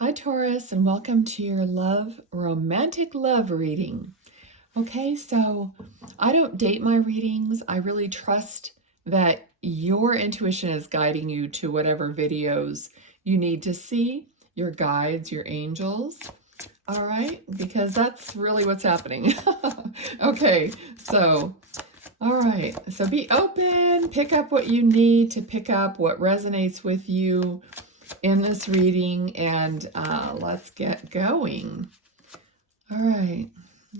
Hi, Taurus, and welcome to your romantic love reading. Okay, so I don't date my readings. I really trust that your intuition is guiding you to whatever videos you need to see, your guides, your angels. All right, because that's really what's happening. Okay, so, all right, so be open, pick up what you need to pick up, what resonates with you in this reading, and let's get going. All right,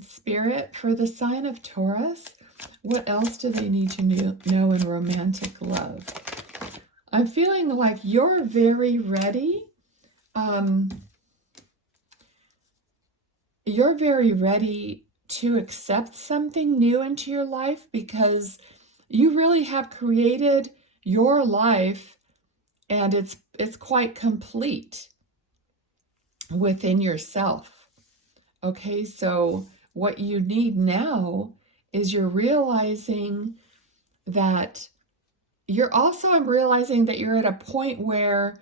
Spirit, for the sign of Taurus, what else do they need to know in romantic love? I'm feeling like you're very ready. You're very ready to accept something new into your life because you really have created your life, and it's quite complete within yourself. Okay, so what you need now is you're realizing that I'm realizing that you're at a point where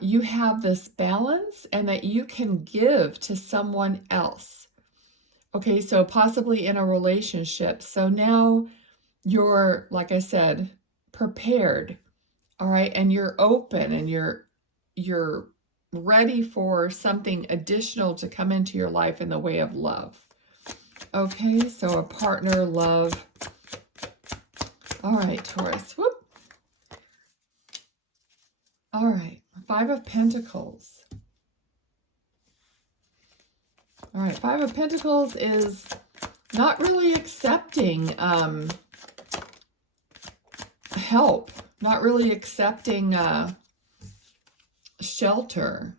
you have this balance and that you can give to someone else. Okay, so possibly in a relationship. So now you're, like I said, prepared. All right, and you're open and you're ready for something additional to come into your life in the way of love. Okay, so a partner, love. All right, Taurus. Whoop. All right, Five of Pentacles. All right, Five of Pentacles is not really accepting help, not really accepting shelter.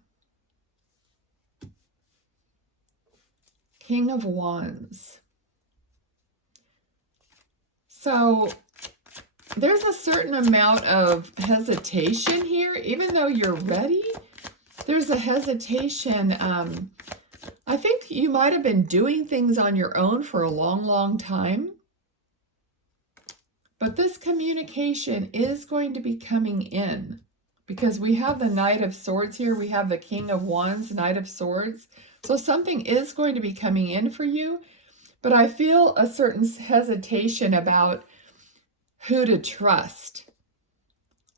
King of Wands. So there's a certain amount of hesitation here, even though you're ready. There's a hesitation. I think you might have been doing things on your own for a long, long time. But this communication is going to be coming in because we have the Knight of Swords here. We have the King of Wands, Knight of Swords. So something is going to be coming in for you. But I feel a certain hesitation about who to trust.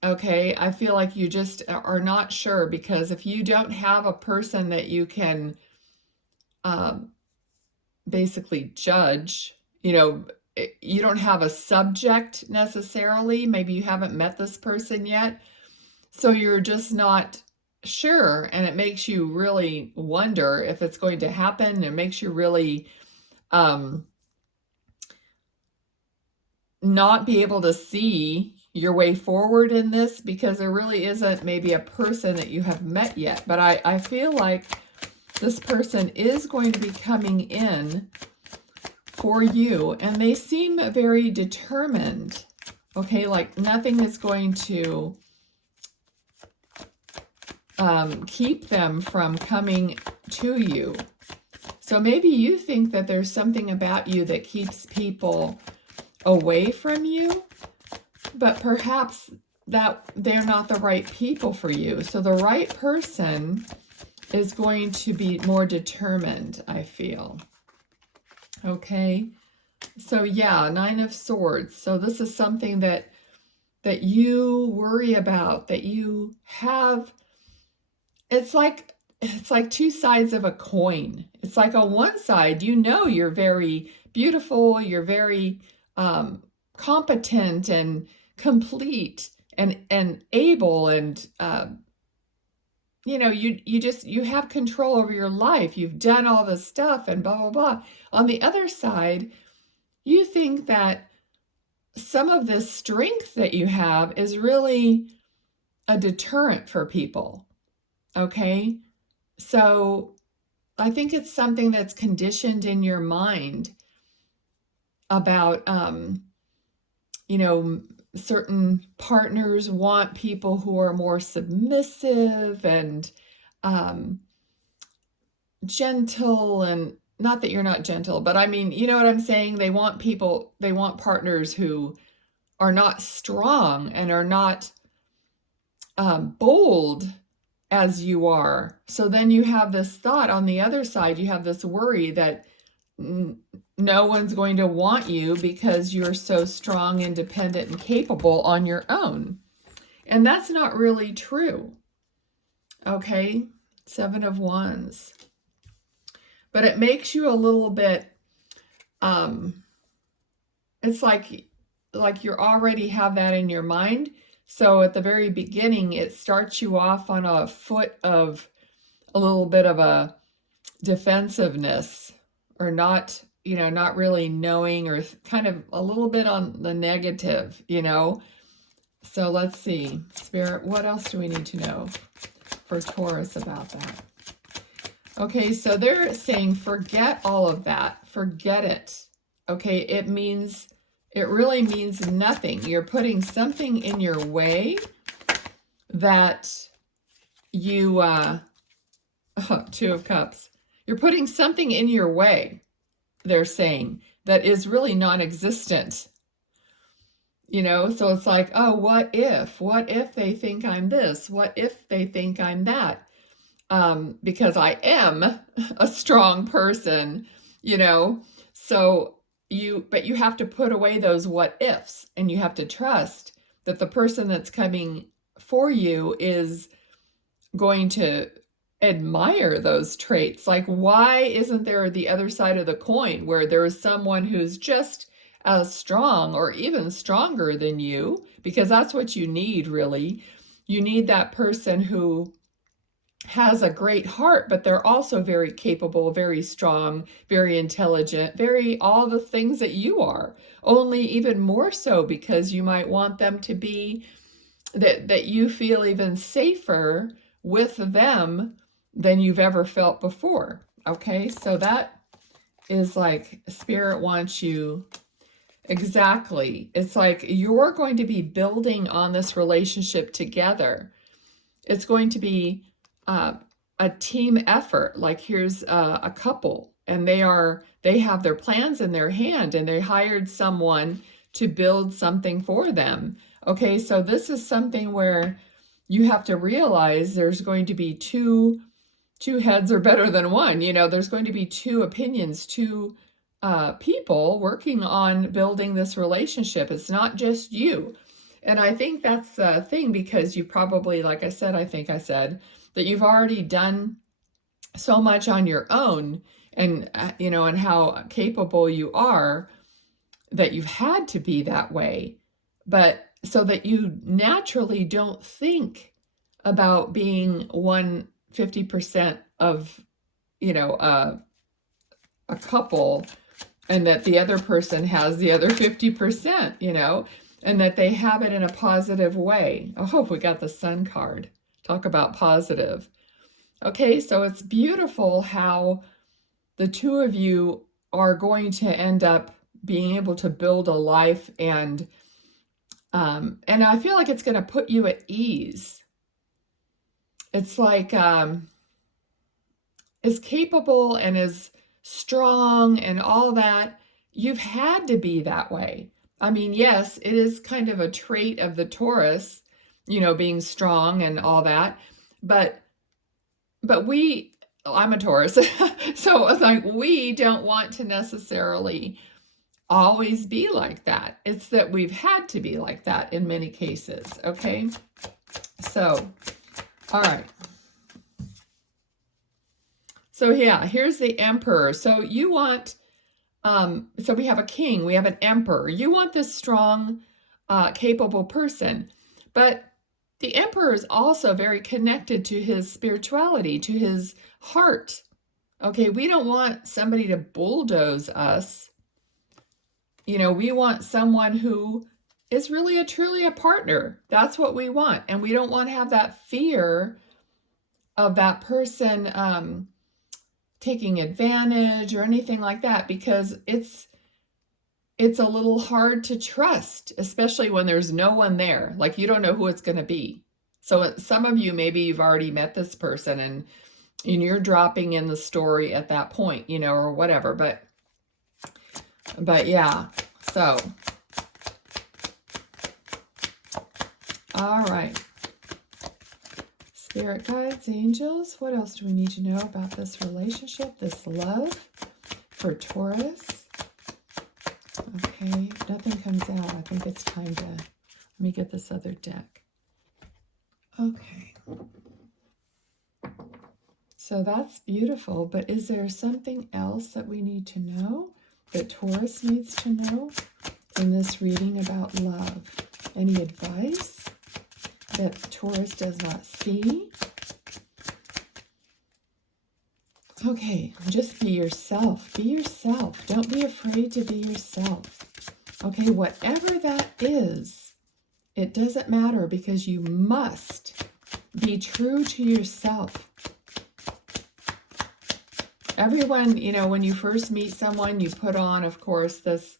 Okay, I feel like you just are not sure, because if you don't have a person that you can basically judge, you don't have a subject necessarily. Maybe you haven't met this person yet. So you're just not sure, and it makes you really wonder if it's going to happen. It makes you really not be able to see your way forward in this, because there really isn't maybe a person that you have met yet. But I feel like this person is going to be coming in for you, and they seem very determined. Okay, like nothing is going to keep them from coming to you. So maybe you think that there's something about you that keeps people away from you, but perhaps that they're not the right people for you. So the right person is going to be more determined, I feel. Okay, so yeah, Nine of Swords. So this is something that you worry about, that you have. It's like two sides of a coin. It's like on one side, you're very beautiful, you're very competent and complete and able, and you have control over your life. You've done all this stuff and blah, blah, blah. On the other side, you think that some of this strength that you have is really a deterrent for people. Okay? So I think it's something that's conditioned in your mind about, certain partners want people who are more submissive and gentle, and not that you're not gentle, but I mean, you know what I'm saying? They want partners who are not strong and are not bold as you are. So then you have this thought on the other side, you have this worry that no one's going to want you because you're so strong, independent, and capable on your own. And that's not really true. Okay, 7 of Wands. But it makes you a little bit, it's like you already have that in your mind. So at the very beginning, it starts you off on a foot of a little bit of a defensiveness, or not, not really knowing, or kind of a little bit on the negative, So let's see, Spirit, what else do we need to know for Taurus about that? Okay, so they're saying forget all of that. Forget it. Okay, it really means nothing. You're putting something in your way that you, 2 of Cups. You're putting something in your way, they're saying, that is really non-existent. So it's like, oh, what if they think I'm this? What if they think I'm that? Because I am a strong person, so but you have to put away those what ifs, and you have to trust that the person that's coming for you is going to admire those traits. Like, why isn't there the other side of the coin where there is someone who's just as strong or even stronger than you? Because that's what you need, really. You need that person who has a great heart, but they're also very capable, very strong, very intelligent, very all the things that you are, only even more so, because you might want them to be that you feel even safer with them than you've ever felt before. Okay, so that is like Spirit wants you. Exactly. It's like you're going to be building on this relationship together. It's going to be a team effort. Like, here's a couple, and they have their plans in their hand, and they hired someone to build something for them. Okay, so this is something where you have to realize there's going to be two heads are better than one. There's going to be two opinions, two people working on building this relationship. It's not just you. And I think that's the thing, because you probably, like I said, I think I said that you've already done so much on your own, and and how capable you are, that you've had to be that way, but so that you naturally don't think about being 150% of a couple, and that the other person has the other 50%, and that they have it in a positive way. Oh, we got the Sun card. Talk about positive. Okay, so it's beautiful how the two of you are going to end up being able to build a life, and I feel like it's going to put you at ease. It's like as capable and as strong and all that, you've had to be that way. I mean, yes, it is kind of a trait of the Taurus, being strong and all that, but I'm a Taurus, so it's like we don't want to necessarily always be like that. It's that we've had to be like that in many cases, okay? So, all right. So yeah, here's the Emperor. So you want, so we have a king, we have an Emperor. You want this strong, capable person, but the Emperor is also very connected to his spirituality, to his heart. Okay, we don't want somebody to bulldoze us. We want someone who is really truly a partner. That's what we want. And we don't want to have that fear of that person taking advantage or anything like that, because it's a little hard to trust, especially when there's no one there. Like, you don't know who it's going to be. So some of you, maybe you've already met this person, and you're dropping in the story at that point, or whatever. But yeah, so, all right. Spirit guides, angels, what else do we need to know about this relationship, this love for Taurus? Okay, if nothing comes out, I think it's time to, let me get this other deck. Okay. So that's beautiful, but is there something else that we need to know, that Taurus needs to know in this reading about love? Any advice that Taurus does not see? Okay, just be yourself. Be yourself. Don't be afraid to be yourself. Okay, whatever that is, it doesn't matter, because you must be true to yourself. Everyone, you know, when you first meet someone, you put on, of course, this,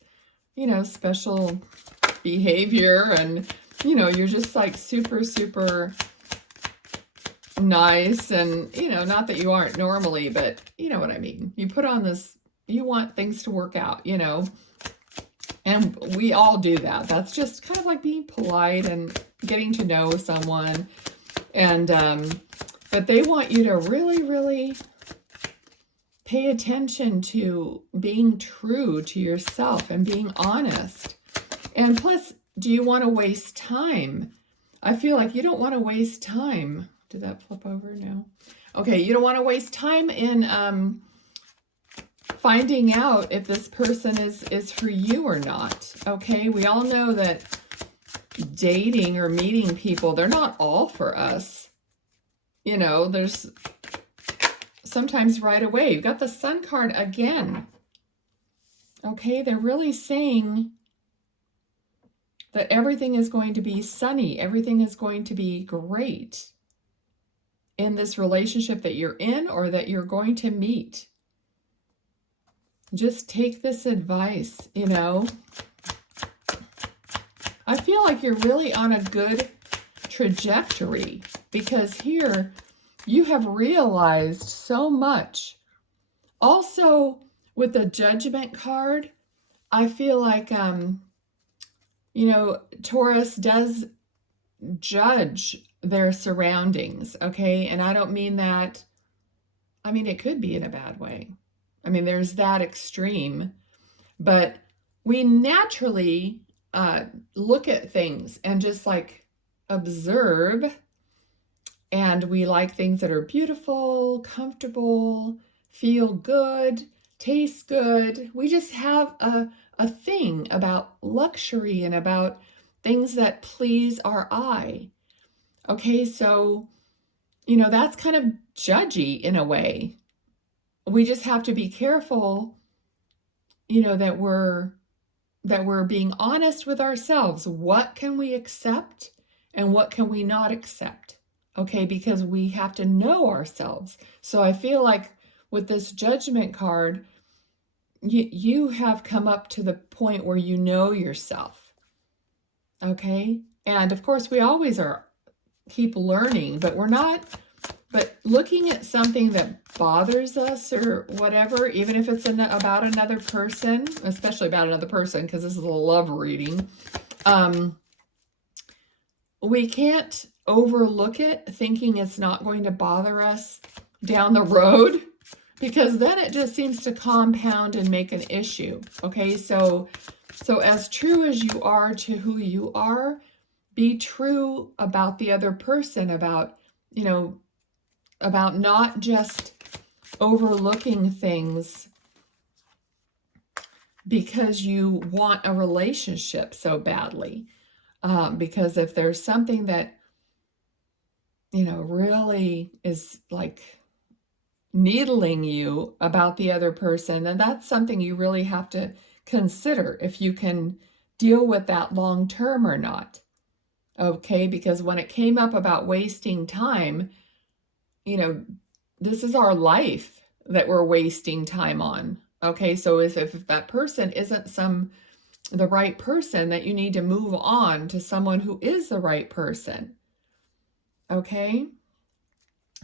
you know, special behavior, and, you know, you're just like super, super nice, and, you know, not that you aren't normally, but you know what I mean. You put on this, you want things to work out, you know, and we all do that. That's just kind of like being polite and getting to know someone. And, but they want you to really, really pay attention to being true to yourself and being honest. And plus, do you want to waste time? I feel like you don't want to waste time. Did that flip over? No. Okay, you don't want to waste time in finding out if this person is for you or not. Okay, we all know that dating or meeting people, they're not all for us. You know, there's sometimes right away. You've got the Sun card again. Okay, they're really saying that everything is going to be sunny. Everything is going to be great in this relationship that you're in or that you're going to meet. Just take this advice, you know. I feel like you're really on a good trajectory, because here you have realized so much. Also, with the Judgment card, I feel like, you know, Taurus does judge their surroundings, okay? And I don't mean that, I mean, it could be in a bad way. I mean, there's that extreme, but we naturally look at things and just like observe, and we like things that are beautiful, comfortable, feel good, taste good. We just have a thing about luxury and about things that please our eye. Okay, so, you know, that's kind of judgy in a way. We just have to be careful, you know, that we're being honest with ourselves. What can we accept and what can we not accept? Okay, because we have to know ourselves. So I feel like with this Judgment card, you have come up to the point where you know yourself. Okay, and of course we always keep learning, but we're not. But looking at something that bothers us or whatever, even if it's about another person, especially about another person, because this is a love reading, we can't overlook it thinking it's not going to bother us down the road, because then it just seems to compound and make an issue. Okay, so as true as you are to who you are, be true about the other person, about, you know, about not just overlooking things because you want a relationship so badly. Because if there's something that, you know, really is like needling you about the other person, then that's something you really have to consider if you can deal with that long term or not. Okay, because when it came up about wasting time, you know, this is our life that we're wasting time on. Okay, so if that person isn't the right person, that you need to move on to someone who is the right person. Okay,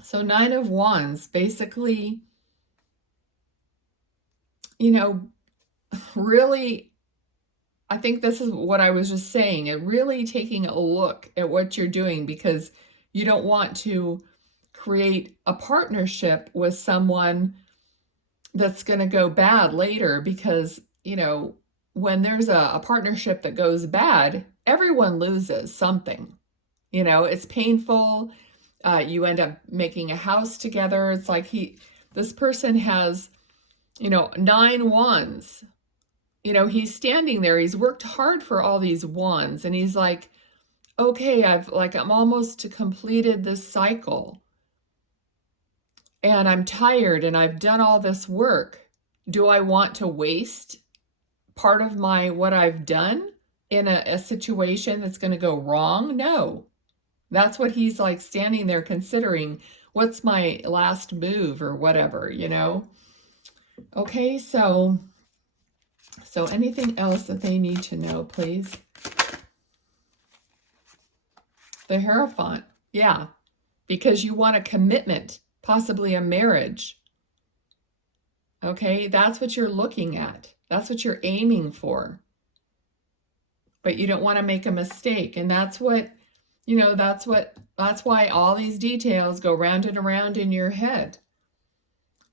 so 9 of Wands, basically, you know, really, I think this is what I was just saying, and really taking a look at what you're doing, because you don't want to create a partnership with someone that's going to go bad later, because, you know, when there's a partnership that goes bad, everyone loses something. You know, it's painful. You end up making a house together. It's like this person has, you know, 9 wands. You know, he's standing there. He's worked hard for all these wands, and he's like, okay, I'm almost completed this cycle, and I'm tired, and I've done all this work. Do I want to waste part of what I've done in a situation that's going to go wrong? No. That's what he's like, standing there considering, what's my last move or whatever, you know? Okay, so anything else that they need to know, please? The Hierophant. Yeah, because you want a commitment, possibly a marriage. Okay, that's what you're looking at. That's what you're aiming for. But you don't want to make a mistake. And that's what, you know, that's why all these details go round and around in your head.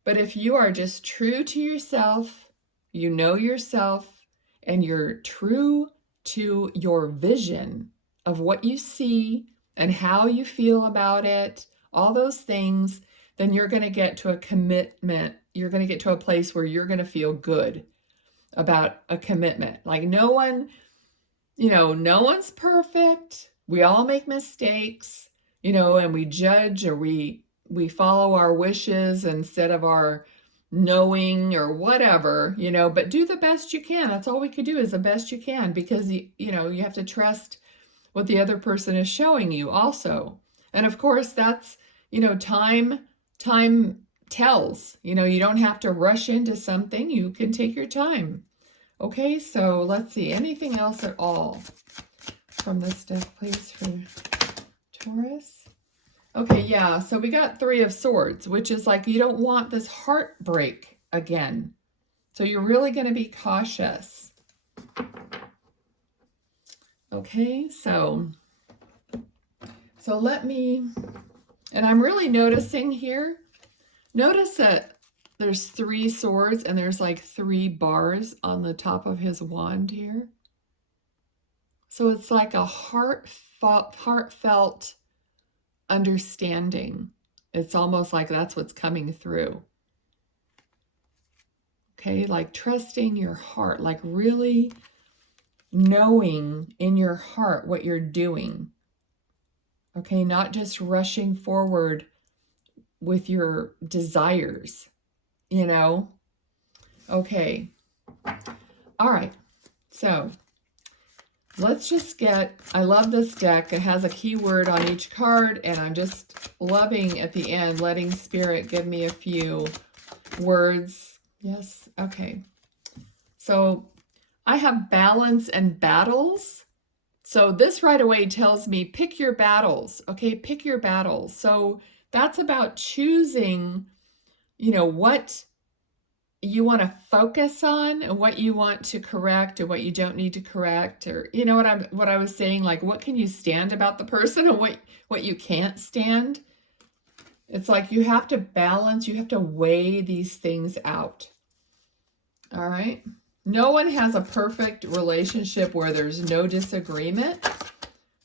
But if you are just true to yourself, you know yourself, and you're true to your vision of what you see and how you feel about it, all those things, then you're going to get to a commitment. You're going to get to a place where you're going to feel good about a commitment. Like no one, you know, no one's perfect. We all make mistakes, you know, and we judge, or we follow our wishes instead of our knowing or whatever, you know, but do the best you can. That's all we could do, is the best you can, because, you know, you have to trust what the other person is showing you also. And of course, that's, you know, time tells, you know, you don't have to rush into something. You can take your time. Okay, so let's see, anything else at all from this deck, please, for Taurus? Okay, yeah, so we got 3 of Swords, which is like, you don't want this heartbreak again. So you're really going to be cautious. Okay, so let me, and I'm really noticing here, notice that there's 3 swords and there's like 3 bars on the top of his wand here. So it's like a heartfelt understanding. It's almost like that's what's coming through. Okay, like trusting your heart, like really knowing in your heart what you're doing. Okay, not just rushing forward with your desires, you know? Okay. All right. So let's just get, I love this deck. It has a keyword on each card, and I'm just loving at the end, letting Spirit give me a few words. Yes. Okay. So I have balance and battles. So this right away tells me pick your battles. Okay, pick your battles. So that's about choosing, you know, what you want to focus on and what you want to correct and what you don't need to correct, or you know what I was saying, like what can you stand about the person and what you can't stand. It's like you have to balance, you have to weigh these things out. All right. No one has a perfect relationship where there's no disagreement,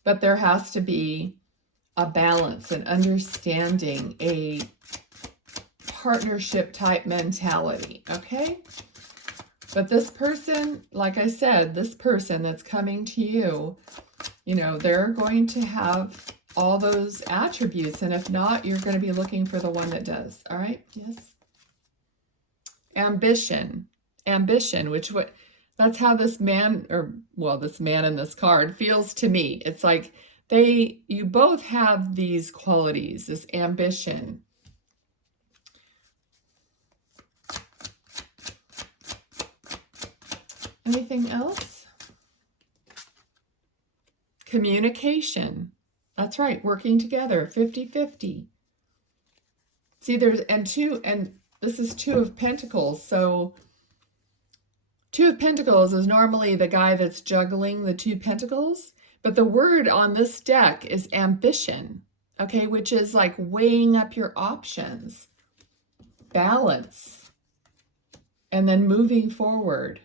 but there has to be a balance, an understanding, a partnership type mentality, okay? But this person, like I said, this person that's coming to you, you know, they're going to have all those attributes, and if not, you're going to be looking for the one that does. All right? Yes. Ambition, that's how this man, or well, this man in this card feels to me. It's like you both have these qualities, this ambition. Anything else? Communication. That's right, working together, 50-50. See, and this is 2 of Pentacles. So 2 of Pentacles is normally the guy that's juggling the 2 Pentacles, but the word on this deck is ambition. okay, which is like weighing up your options, balance, and then moving forward,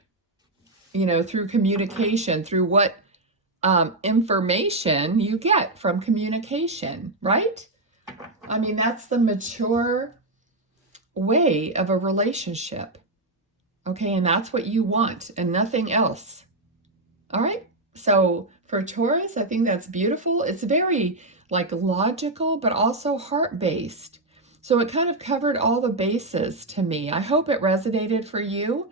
through communication, through what information you get from communication, right? I mean, that's the mature way of a relationship. Okay, and that's what you want and nothing else. All right. So for Taurus, I think that's beautiful. It's very like logical, but also heart-based. So it kind of covered all the bases to me. I hope it resonated for you.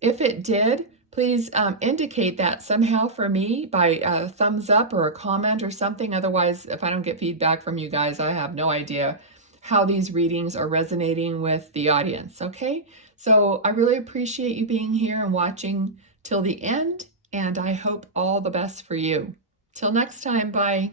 If it did, please indicate that somehow for me by a thumbs up or a comment or something. Otherwise, if I don't get feedback from you guys, I have no idea how these readings are resonating with the audience, okay? So I really appreciate you being here and watching till the end, and I hope all the best for you. Till next time, bye.